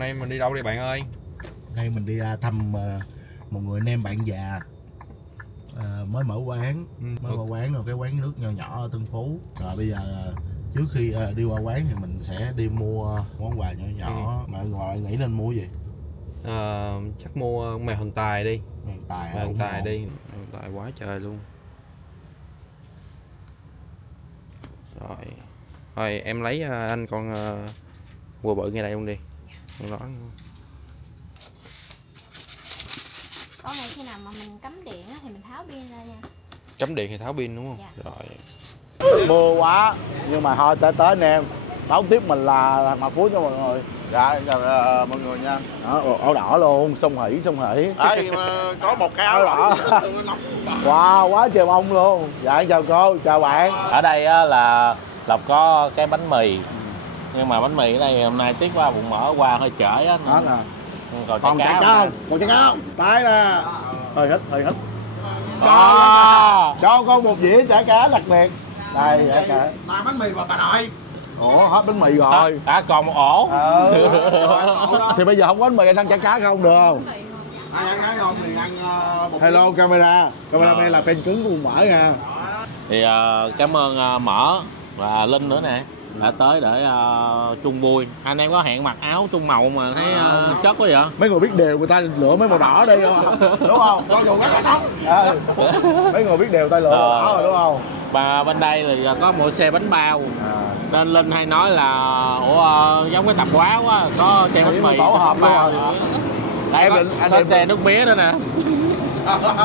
nay mình đi đâu đây bạn ơi? Đây mình đi thăm một người anh em bạn già mới mở quán, mở quán rồi cái quán nước nho nhỏ ở Tân Phú. Rồi bây giờ trước khi đi qua quán thì mình sẽ đi mua món quà nhỏ nhỏ. Mà gọi nghĩ nên mua gì? Chắc mua mèo thần tài đi. Mèo tài, mèo thần tài đi, mèo tài quá trời luôn. Rồi em lấy anh con quà bự ngay đây luôn đi. Con đó. Có ngày khi nào mà mình cắm điện thì mình tháo pin ra nha. Cắm điện thì tháo pin đúng không? Dạ. Rồi. Mưa quá nhưng mà thôi tới anh em đón tiếp mình là Mạc Phú cho mọi người. Dạ chào mọi người nha. Đó, áo đỏ luôn, sông hỷ. Đây có một cái áo đỏ. Wow, quá trời mong luôn. Dạ chào cô, chào bạn. Ở đây là Lộc có cái bánh mì, nhưng mà bánh mì ở đây hôm nay tiếc quá, bụng mở qua hơi trễ á. Đó nè. Còn chả cá không? Còn chả cá không? Tái nè. Hơi hít. Cho con một dĩa chả cá đặc biệt. Đây chả cá. Là bánh mì bà nội. Ủa hết bánh mì rồi. Còn một ổ. Thì bây giờ không có bánh mì anh ăn chả cá không được không? Anh ăn cái không thì ăn một. Hello camera đây là fan cứng của Mở nha. Thì cảm ơn Mở và Linh nữa nè đã tới để chung vui. Anh em có hẹn mặc áo chung màu mà thấy chất quá vậy. Mấy người biết đều người ta lựa mấy màu đỏ đi không? Đúng không? Con dù rất là nóng. Mấy người biết đều tay lựa màu đỏ rồi đúng không? Và bên đây thì có một xe bánh bao. Nên Linh hay nói là giống cái tạp hóa quá, có xe bánh mì, tổ hợp bao. Đây có xe nước mía nữa nè.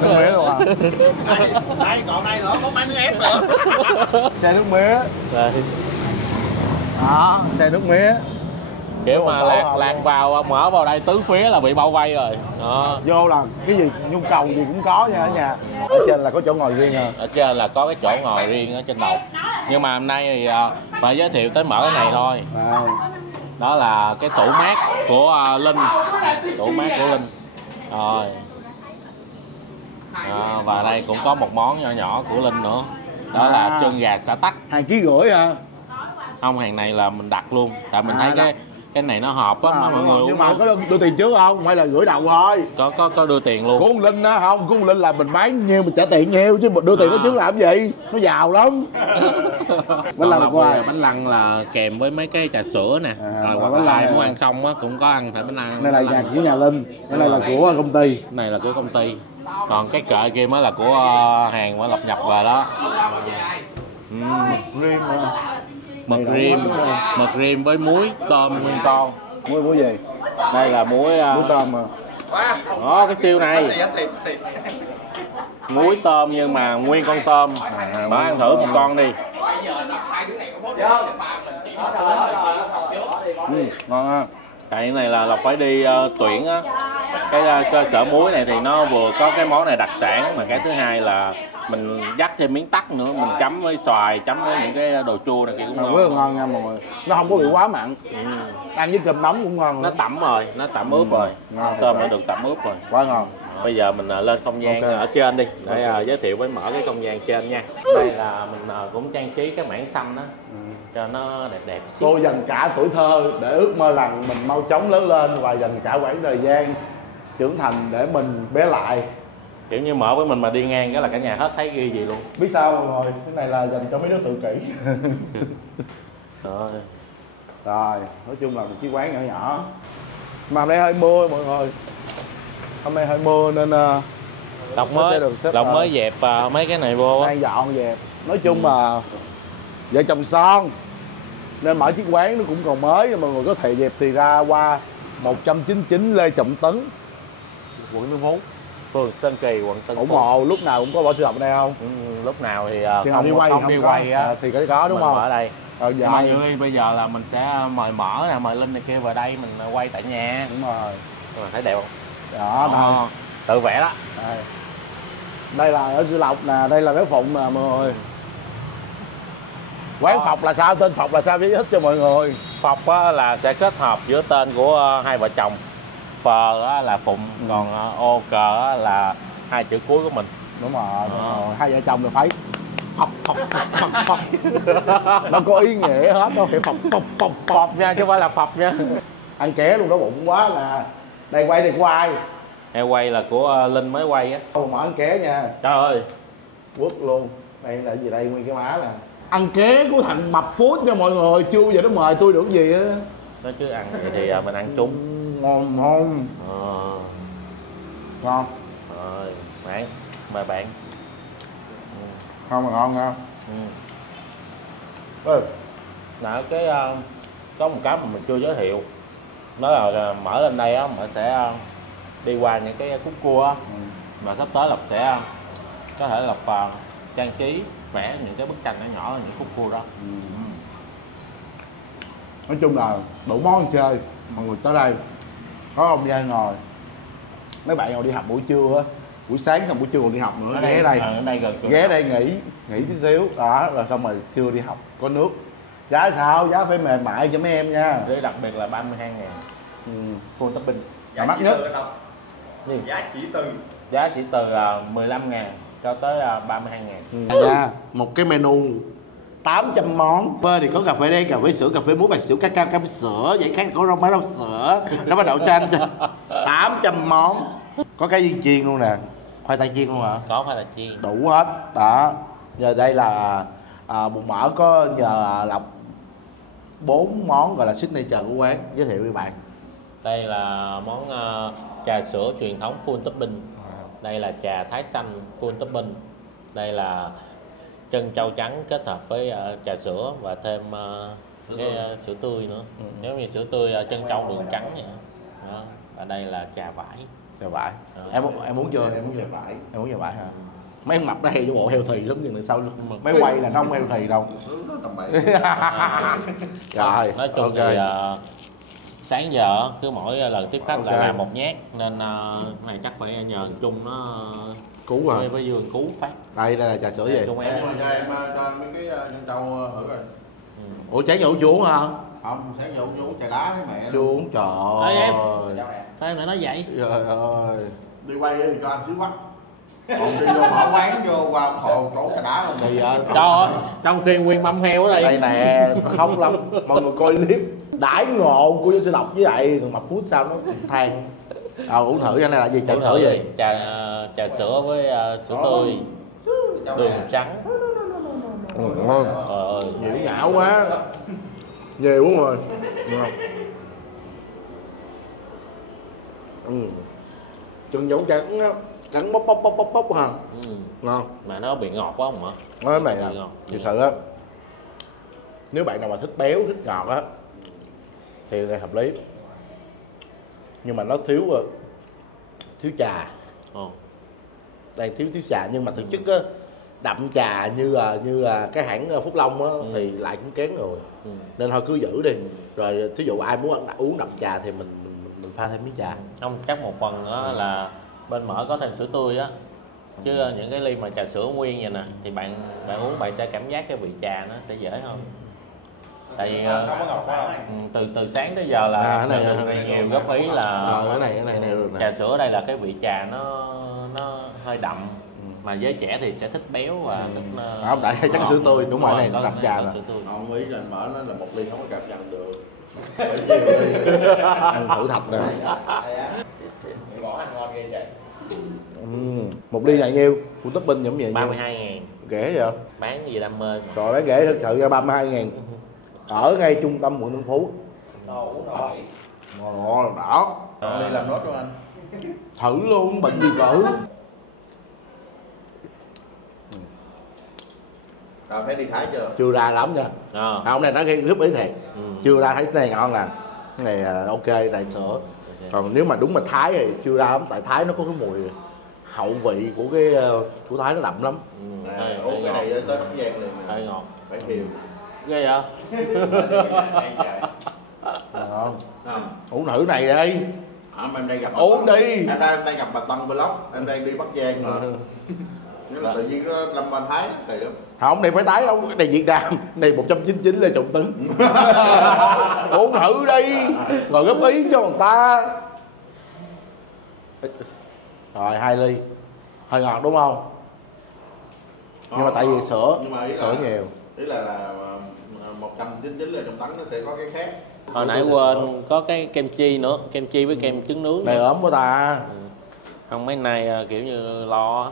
Nước mía luôn à? Đây còn đây nữa có bán nước ép nữa. Xe nước mía. Đây. Đó, xe nước mía. Kiểu mà lạc vào mở vào đây tứ phía là bị bao vây rồi. Đó. Vô là cái gì nhu cầu gì cũng có nha ở nhà. Ở trên là có chỗ ngồi riêng à. Ở trên là có cái chỗ ngồi riêng ở trên đầu. Nhưng mà hôm nay thì phải giới thiệu tới Mở cái này thôi. Đó là cái tủ mát của Linh. Tủ mát của Linh. Rồi. Và đây cũng có một món nhỏ nhỏ của Linh nữa. Đó là chân gà xả tắc. 2,5 kg hả? Không, hàng này là mình đặt luôn. Tại mình thấy cái này nó hợp á mọi người. Nhưng mà có đưa tiền trước không? Hay là gửi đầu thôi? Có đưa tiền luôn. Của con Linh á không? Của con Linh là mình bán nhiêu mình trả tiền nhiêu chứ đưa tiền nó trước làm gì? Nó giàu lắm. Bánh lăng là kèm với mấy cái trà sữa nè. Rồi bánh lăng muốn ăn không á cũng có ăn phải bánh lăng. Này là nhà của nhà Linh, cái này là của công ty. Cái này là của công ty. Còn cái kệ kia mới là của hàng mới Lộc nhập về đó. Mực rim với muối tôm nguyên con. Muối gì? Đây là muối tôm mà. Đó cái siêu này. Muối tôm nhưng mà nguyên con tôm. Mở ăn thử một con đi. Ngon ha. Cái này là Lộc phải đi tuyển á. Cái cơ sở muối này thì nó vừa có cái món này đặc sản, mà cái thứ hai là mình dắt thêm miếng tắc nữa, mình chấm với xoài, chấm với những cái đồ chua này kia cũng ngon. Rất là ngon nha mọi người. Nó không có bị quá mặn. Ăn với cơm nóng cũng ngon. Nó tẩm rồi, nó tẩm ướp rồi. Tôm nó được tẩm ướp rồi. Quá ngon. Bây giờ mình lên không gian ở trên đi để giới thiệu với Mở cái không gian trên nha. Đây là mình cũng trang trí cái mảng xanh đó cho nó đẹp đẹp xíu. Tôi dành cả tuổi thơ để ước mơ rằng mình mau chóng lớn lên và dành cả quãng thời gian trưởng thành để mình bé lại. Kiểu như Mở với mình mà đi ngang cái là cả nhà hết thấy ghi gì luôn. Biết sao mọi người, cái này là dành cho mấy đứa tự kỷ. Rồi, nói chung là một chiếc quán nhỏ nhỏ. Mà hôm nay hơi mưa mọi người. Hôm nay hơi mưa nên Lộc mới dẹp mấy cái này vô. Đang dọn dẹp. Nói chung là vợ chồng son nên mở chiếc quán nó cũng còn mới, mọi người có thể dẹp thì ra qua 199 Lê Trọng Tấn, quận Tân Phú, phường Sơn Kỳ, quận Tân Phú. ủng hộ lúc nào cũng có bỏ sữa ở đây không? Lúc nào thì không đi quay, đi quay á thì có đúng không? Ở đây. Rồi Nhưng mà bây giờ là mình sẽ mời Mở nè, mời Linh này kia vào đây mình quay tại nhà. Đúng rồi. Thấy đẹp không? Đó, tự vẽ đó. Đây là ở Sư Lộc nè, đây là bé Phụng nè mọi người. Quán Phọc là sao? Tên Phọc là sao? Giải thích cho mọi người. Phọc là sẽ kết hợp giữa tên của hai vợ chồng. Phờ là Phụng, còn ô cờ là hai chữ cuối của mình. Đúng rồi, hai vợ chồng là phải Phọc. Nó có ý nghĩa hết, nó phải Phọc nha, chứ không phải là Phọc nha. Ăn ké luôn, đói bụng quá là. Đây quay đây của ai? Heo quay là của Linh mới quay á. Không mở ăn ké nha. Trời ơi. Quất luôn. Đây là gì đây, nguyên cái má nè. Ăn ké của thằng Mập Food cho mọi người, chưa giờ nó mời tôi được gì á. Nói chứ ăn vậy thì mình ăn chung. Ngon ngon. Ngon. Rồi, bạn, mời bạn. Ngon mà ngon nha. Nãy cái có một cái mà mình chưa giới thiệu. Đó là mở lên đây á, mình sẽ đi qua những cái khúc cua á. Mà sắp tới là sẽ có thể là trang trí vẽ những cái bức tranh nhỏ nhỏ ở những khúc cua đó. Nói chung là đủ món ăn chơi. Mọi người tới đây có không gian ngồi, mấy bạn còn đi học buổi trưa á, buổi sáng xong buổi trưa còn đi học nữa, ghé đây, ghé đây nghỉ tí xíu đó, rồi xong rồi trưa đi học, có nước. Giá sao? Giá phải mềm mại cho mấy em nha. Với đặc biệt là 32.000 full topping. Giá mắc nhất. Giá chỉ từ 15.000 cho tới 32.000. Nha, một cái menu 800 món. Thì có cà phê đen, cà phê sữa, cà phê muối, bạch sữa, cacao, cam sữa, vậy khác có rau má rau sữa, nó bắt đậu chanh. 800 món. Có cái viên chiên luôn nè, khoai tây chiên luôn hả? Có khoai tây chiên. Đủ hết. Đó. Giờ đây là bụng mỡ có nhờ Lộc 4 món gọi là signature của quán, giới thiệu với bạn. Đây là món trà sữa truyền thống full topping. Đây là trà thái xanh full topping. Đây là trân châu trắng kết hợp với trà sữa và thêm sữa tươi nữa. Nếu như sữa tươi trân châu đường trắng vậy. Đó. Và đây là trà vải. Trà vải. Em muốn chưa? Em muốn trà vải. Em muốn trà vải hả? Mấy con mập đây cho bộ heo thì lắm, nhưng mà sau mấy quay là nó không heo thì đâu. Rồi, nói chung thì sáng giờ cứ mỗi lần tiếp khách là làm một nhát, nên này chắc phải nhờ chung nó cứu rồi với Dương cứu phát. Đây là trà sữa gì? Chung em cho mấy cái nhân châu thử rồi. Ủa sáng nhậu chú hả? Không, sáng giờ uống trà đá với mẹ chú uống trời ơi. Ơi. Sao em lại nói vậy? Trời ơi. Đi quay thì cho ăn xíu quá. Còn đi vô mở quán vô qua hồ chỗ trà đá không? Thì Trời ơi, trong khi nguyên mâm heo ở đây. Đây nè, không lắm. Mọi người coi clip đãi ngộ của Sư Lộc với lại Mập Food sao nó than. Uống thử. Cái này là gì? Trà sữa gì? Trà sữa với sữa tươi, đường trắng. Ngon. Nhiều nhão quá. Nhiều quá rồi. Chân dấu trắng á, trắng bốc bốc hả? Ngon. Mà nó bị ngọt quá không hả? Cái này là thực sự á, nếu bạn nào mà thích béo, thích ngọt á thì này hợp lý. Nhưng mà nó thiếu trà. Đang thiếu trà, nhưng mà thực chất á, đậm trà như cái hãng Phúc Long á thì lại cũng kén rồi. Nên thôi cứ giữ đi. Rồi thí dụ ai muốn uống đậm trà thì mình pha thêm miếng trà. Không, chắc một phần đó là bên mở có thêm sữa tươi á. Chứ những cái ly mà trà sữa nguyên vậy nè thì bạn uống bạn sẽ cảm giác cái vị trà nó sẽ dễ hơn. Tại vì từ sáng tới giờ là nhiều góp ý là cái này trà sữa ở đây là cái vị trà nó hơi đậm, mà giới trẻ thì sẽ thích béo và thích không, tại chắc sữa tươi. Đúng rồi, này nó đậm trà rồi. Không, ý là mở nó là một ly không có cảm nhận được. Ăn thử thật rồi. Bỏ ăn ngon ghê vậy. Một ly này nhiêu? Full topping giống vậy? 32.000. Rẻ vậy? Bán gì đam mê. Trời, bán rẻ thật sự ra 32.000. Ở ngay trung tâm quận Tân Phú. Ngon đỏ. Đi làm nốt luôn anh. Thử luôn, bệnh gì cỡ. Rồi phải đi Thái chưa? Chưa ra lắm nha. Hôm nay nó gây rất ý thiệt. Chưa ra thấy cái này ngon nè. Cái này ok, tại sữa. Còn nếu mà đúng mà Thái thì chưa ra lắm, tại Thái nó có cái mùi hậu vị của Thái nó đậm lắm. Uống cái này tới Bắc Giang liền. Hơi ngọt. Phải kiều. Ghê vậy? Uống thử này đi. Em đây gặp uống đi. Em đây gặp bà Tân Vlog, em đang đi Bắc Giang mà. Nghĩa là tự nhiên nó lâm bên Thái kỳ lắm. Không, này phải Thái đâu, cái này Việt Nam. Này 199 Lê Trọng Tấn. Uống thử đi. Rồi góp ý cho người ta. Rồi 2 ly. Hơi ngọt đúng không? Nhưng mà tại vì sữa nhiều. Ý là 199 Lê Trọng Tấn nó sẽ có cái khác. Hồi nãy quên có cái kem chi nữa, kem chi với kem trứng nướng này ốm của ta. Không, mấy nay kiểu như lo á.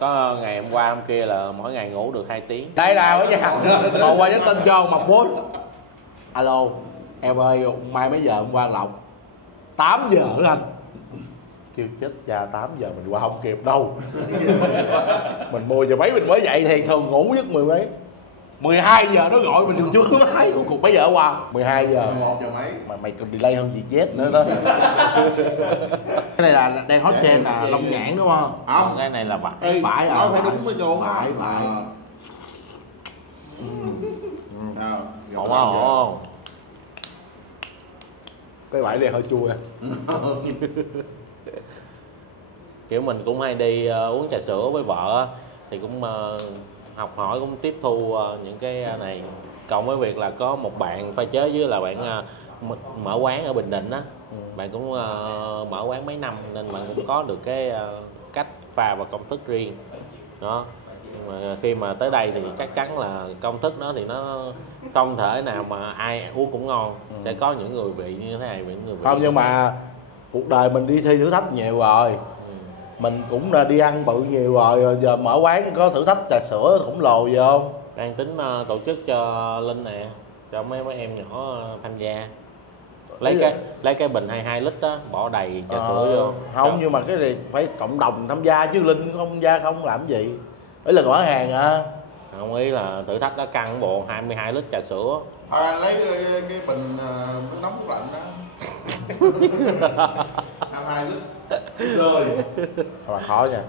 Có ngày hôm qua hôm kia là mỗi ngày ngủ được 2 tiếng. Đây là ở nhà một qua nhắn tin cho Mộc Phút. Alo em ơi, mai mấy giờ hôm qua Lộc? 8 giờ hả anh? Kêu chết cha, 8 giờ mình qua không kịp đâu. Mình 10 giờ mấy mình mới dậy thì thường ngủ giấc 10 mấy. 12 giờ nó gọi mình chưa có máy. Cuộc mấy giờ qua? 12 giờ. 1 giờ mấy. Mà mày còn delay hơn Vietjet nữa đó. Cái này là đang hot trend là lông nhãn đúng không? Không, Cái này là vặt. Phải nó phải đúng với cô. Phải. Ổn không? Cái vải này hơi chua. Kiểu mình cũng hay đi uống trà sữa với vợ á, thì cũng học hỏi cũng tiếp thu những cái này, cộng với việc là có một bạn pha chế với là bạn mở quán ở Bình Định á, bạn cũng mở quán mấy năm nên bạn cũng có được cái cách pha và công thức riêng đó. Mà khi mà tới đây thì chắc chắn là công thức đó thì nó không thể nào mà ai uống cũng ngon, sẽ có những người vị như thế này, những người vị Không, nhưng mà cuộc đời mình đi thi thử thách nhiều rồi. Mình cũng đi ăn bự nhiều rồi, giờ mở quán có thử thách trà sữa khổng lồ gì không? đang tính tổ chức cho Linh nè, cho mấy em nhỏ tham gia, lấy cái bình 22 lít đó, bỏ đầy trà sữa vô. Không, Đó. nhưng mà cái này phải cộng đồng tham gia chứ Linh không ra không làm gì. Ấy là mở hàng à. Không, ý là thử thách đó căng bộ 22 lít trà sữa. Thôi anh lấy cái bình nước nóng nước lạnh đó. 22 lít rơi. Mà khó nha.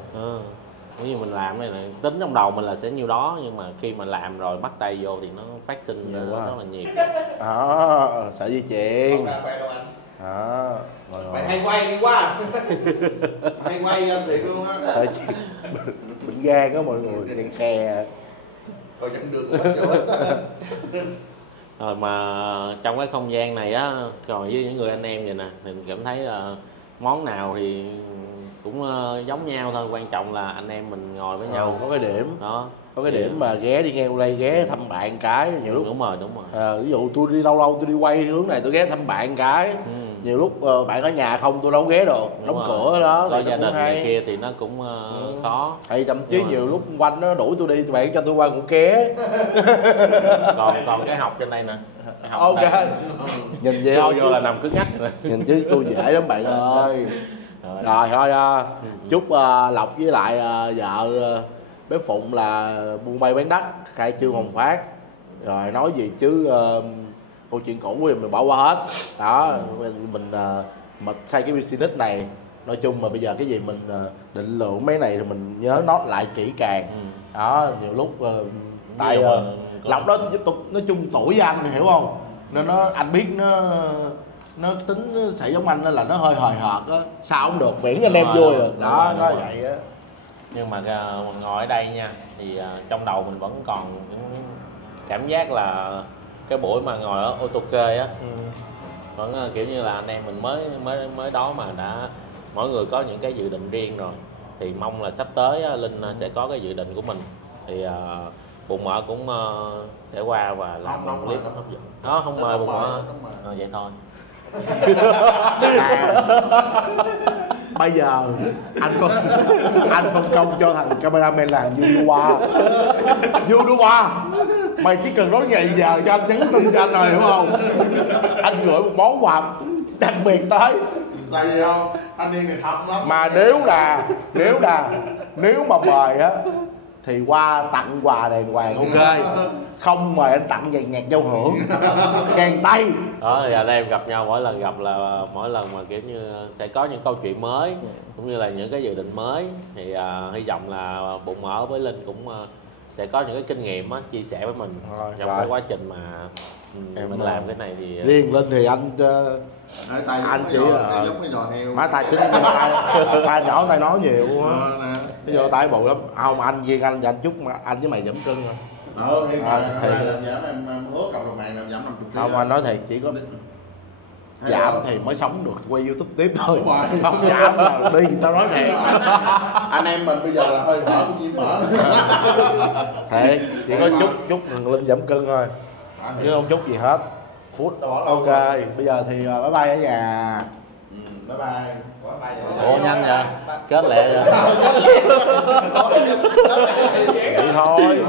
Nếu như mình làm này là tính trong đầu mình là sẽ nhiêu đó, nhưng mà khi mà làm rồi bắt tay vô thì nó phát sinh Nhiều rất quá. là nhiều. Đó, sợi dây chuyền. Đó. Mày hay quay quá. Hay quay anh thiệt luôn á. Sợi chuyền. Bệnh gan á mọi người, đèn kè. Rồi dẫn đường bắt chỗ hết. Rồi mà trong cái không gian này á, rồi với những người anh em vậy nè, thì mình cảm thấy là món nào thì cũng giống nhau thôi, quan trọng là anh em mình ngồi với nhau. Có cái điểm Đó. Có cái điểm mà ghé đi ngang đây ghé thăm bạn cái nhiều lúc. Đúng rồi. Ví dụ tôi đi lâu tôi đi quay hướng này tôi ghé thăm bạn cái. Nhiều lúc bạn ở nhà không tôi đâu ghé được, đóng cửa đó. Có gia đình này kia thì nó cũng khó. Thì thậm chí nhiều lúc quanh nó đuổi tôi đi, bạn cho tôi qua ngủ ké. còn cái học trên đây nè. Ok. Nhìn vậy thôi vô là nằm cứng ngắc rồi. nhìn chứ tôi dễ lắm bạn ơi. Rồi thôi chúc Lộc với lại vợ bé Phụng là buôn bay bán đắt, khai trương hồng phát. Rồi nói gì chứ câu chuyện cũ thì mình bỏ qua hết. Đó, mình mà xây cái business này, nói chung mà bây giờ cái gì mình định lượng mấy này thì mình nhớ note lại kỹ càng. Đó, nhiều lúc tại Lộc nó nói chung tuổi với anh hiểu không, nên nó anh biết nó tính nó sẽ giống anh nên là nó hơi hời hợt á, sao không được, miễn anh em vui được đó, nó vậy á. Nhưng mà mình ngồi ở đây nha thì trong đầu mình vẫn còn những cảm giác là cái buổi mà ngồi ở ô tô kê á, vẫn kiểu như là anh em mình mới đó mà đã mỗi người có những cái dự định riêng rồi, thì mong là sắp tới á, Linh sẽ có cái dự định của mình thì Bụng Mỡ cũng sẽ qua và làm một clip hấp dẫn. Đó, không mời Bụng Mỡ vậy thôi. Bây giờ anh phân công cho thằng cameraman là Du Đu Qua. Mày chỉ cần nói ngày giờ cho anh nhắn tin cho anh rồi hiểu không? Anh gửi một món quà đặc biệt tới. Tại vì không, anh đi ngày thăm lắm. Mà nếu mà mời á thì qua tặng quà đàng hoàng ok. Không mời anh tặng dàn nhạc giao hưởng kèn tay. Đó thì anh em gặp nhau mỗi lần gặp là mỗi lần mà kiểu như sẽ có những câu chuyện mới cũng như là những cái dự định mới, thì hy vọng là Bụng Mỡ với Linh cũng sẽ có những cái kinh nghiệm á, chia sẻ với mình trong cái quá trình mà mình làm cái này. Thì riêng Linh thì anh chỉ giống cái giò heo. má tay tính tay nhỏ tay nói nhiều á, bây giờ tay bự lắm. Không, anh riêng anh và anh chúc mà anh với mày giảm cân rồi. Thì làm giảm em hứa cộng đồng mạng làm giảm 50 kg. Không, anh nói thiệt chỉ có giảm thì mới sống được, quay YouTube tiếp thôi. Không giảm là đi, tao nói thiệt. Anh em mình bây giờ là hơi mỡ cũng như mỡ. Thiệt, chỉ có chúc thằng Linh giảm cân thôi. chứ không chúc gì hết. Phút ok, bây giờ thì bye bye ở nhà. Bye bye. Ủa nhanh vậy, kết lẹ vậy. Vậy thôi.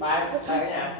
Bye cả nhà.